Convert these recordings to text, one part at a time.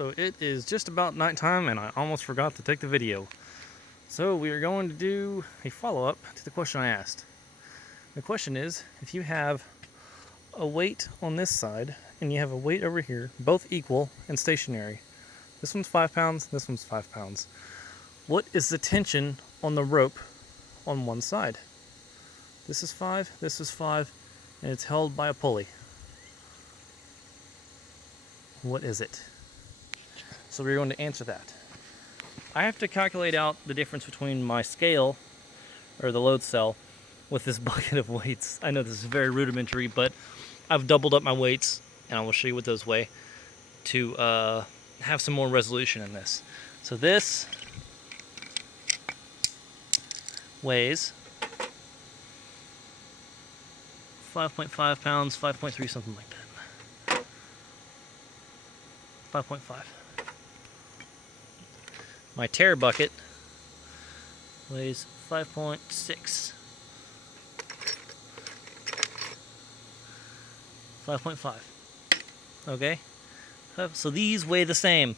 So it is just about nighttime and I almost forgot to take the video. So we are going to do a follow-up to the question I asked. The question is, if you have a weight on this side and you have a weight over here, both equal and stationary. This one's 5 pounds, this one's 5 pounds. What is the tension on the rope on one side? This is 5, and it's held by a pulley. What is it? So we're going to answer that. I have to calculate out the difference between my scale, or the load cell, with this bucket of weights. I know this is very rudimentary, but I've doubled up my weights, and I will show you what those weigh, to have some more resolution in this. So this weighs 5.5 pounds, 5.3, something like that. 5.5. My tare bucket weighs 5.6. 5.5. Okay? So these weigh the same.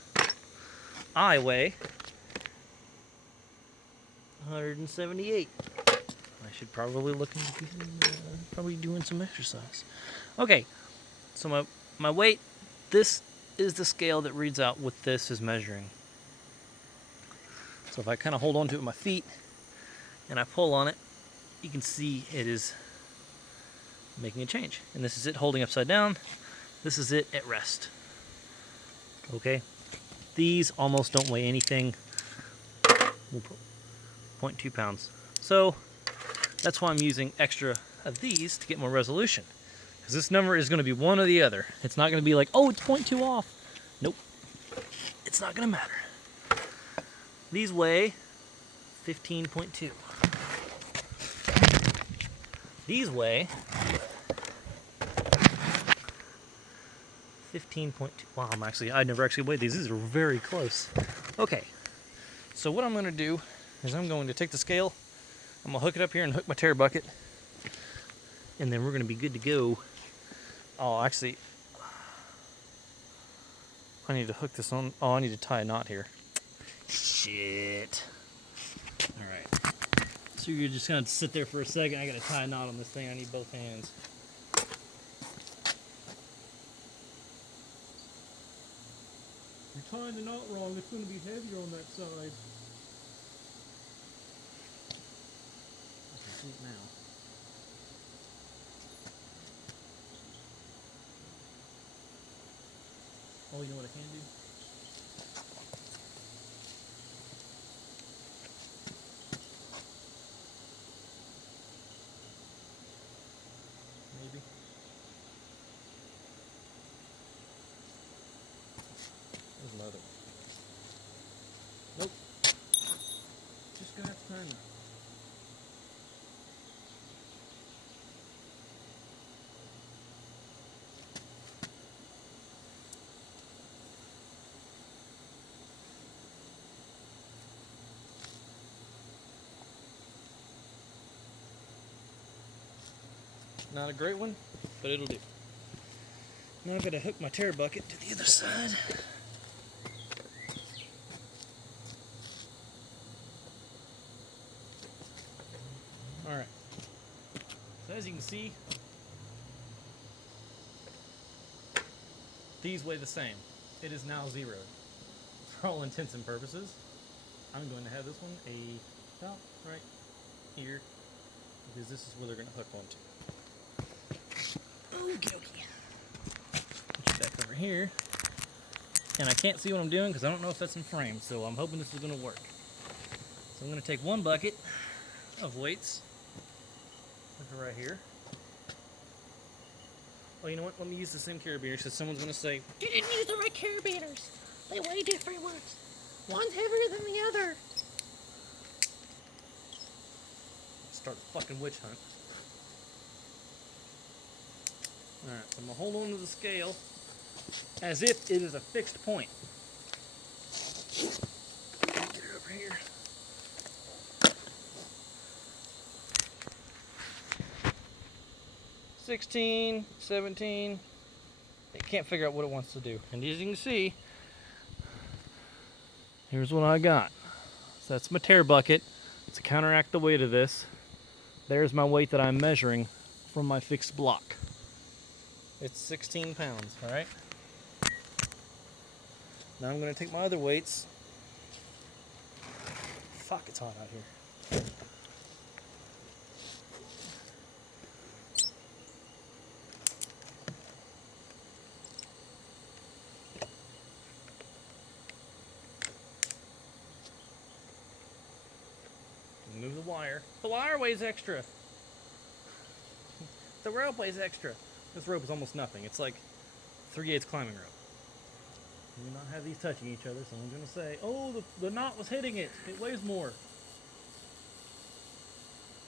I weigh 178. I should probably look into probably doing some exercise. Okay, so my weight, this is the scale that reads out what this is measuring. So if I kind of hold on to it with my feet and I pull on it, you can see it is making a change. And this is it holding upside down. This is it at rest. Okay? These almost don't weigh anything. We'll put 0.2 pounds. So that's why I'm using extra of these to get more resolution. Because this number is going to be one or the other. It's not going to be like, oh, it's 0.2 off. Nope. It's not going to matter. These weigh 15.2. These weigh 15.2. Wow, I never actually weighed these. These are very close. Okay, so what I'm going to do is I'm going to take the scale, I'm going to hook it up here and hook my tare bucket, and then we're going to be good to go. Oh, actually, I need to hook this on. Oh, I need to tie a knot here. Shit. Alright. So you're just going to sit there for a second. I got to tie a knot on this thing. I need both hands. You're tying the knot wrong. It's going to be heavier on that side. I can see it now. Oh, you know what I can do? Maybe. There's another one. Nope. Just gonna have to time it. Not a great one, but it'll do. Now I've got to hook my tare bucket to the other side. Alright. So as you can see, these weigh the same. It is now zeroed. For all intents and purposes, I'm going to have this one about right here, because this is where they're going to hook onto. Okay. Put you back over here. And I can't see what I'm doing because I don't know if that's in frame, so I'm hoping this is going to work. So I'm going to take one bucket of weights, look right here. Oh, you know what? Let me use the same carabiners because someone's going to say, You didn't use the right carabiners. They weigh different ones. One's heavier than the other. start a fucking witch hunt. Alright, so I'm going to hold on to the scale as if it is a fixed point. Get it over here. $16, $17. It can't figure out what it wants to do. And as you can see, here's what I got. So that's my tare bucket. To counteract the weight of this, there's my weight that I'm measuring from my fixed block. It's 16 pounds, all right? Now I'm gonna take my other weights. Fuck, it's hot out here. Move the wire. The wire weighs extra. The rope weighs extra. This rope is almost nothing. It's like 3/8 climbing rope. We do not have these touching each other, so I'm going to say, oh, the knot was hitting it. It weighs more.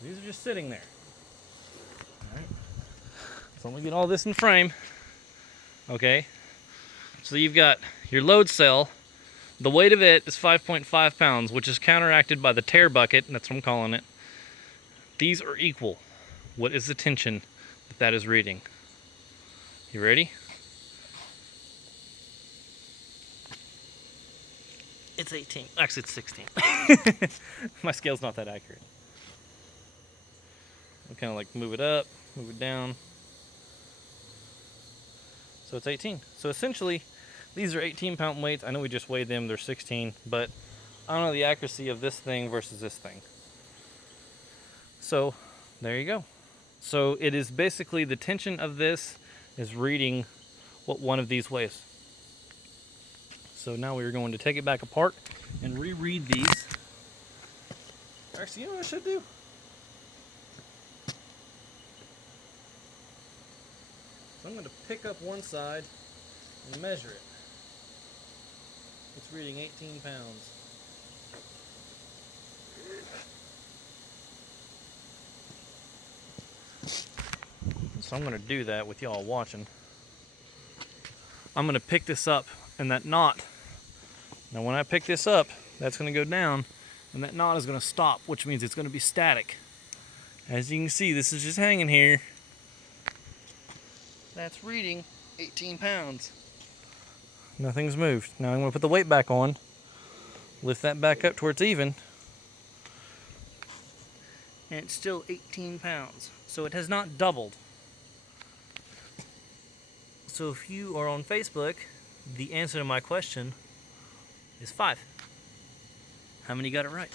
These are just sitting there. All right. So let me get all this in frame. Okay. So you've got your load cell. The weight of it is 5.5 pounds, which is counteracted by the tare bucket, and that's what I'm calling it. These are equal. What is the tension that is reading? You ready? It's 18. Actually, it's 16. My scale's not that accurate. I'll kind of like move it up, move it down. So it's 18. So essentially, these are 18-pound weights. I know we just weighed them. They're 16. But I don't know the accuracy of this thing versus this thing. So there you go. So it is basically the tension of this is reading what one of these weighs. So now we're going to take it back apart and reread these. Actually, you know what I should do? So I'm going to pick up one side and measure it. It's reading 18 pounds. So I'm going to do that with y'all watching. I'm going to pick this up and that knot. Now when I pick this up, that's going to go down and that knot is going to stop, which means it's going to be static. As you can see, this is just hanging here. That's reading 18 pounds. Nothing's moved. Now I'm going to put the weight back on, lift that back up to where it's even, and it's still 18 pounds. So it has not doubled. So if you are on Facebook, the answer to my question is 5. How many got it right?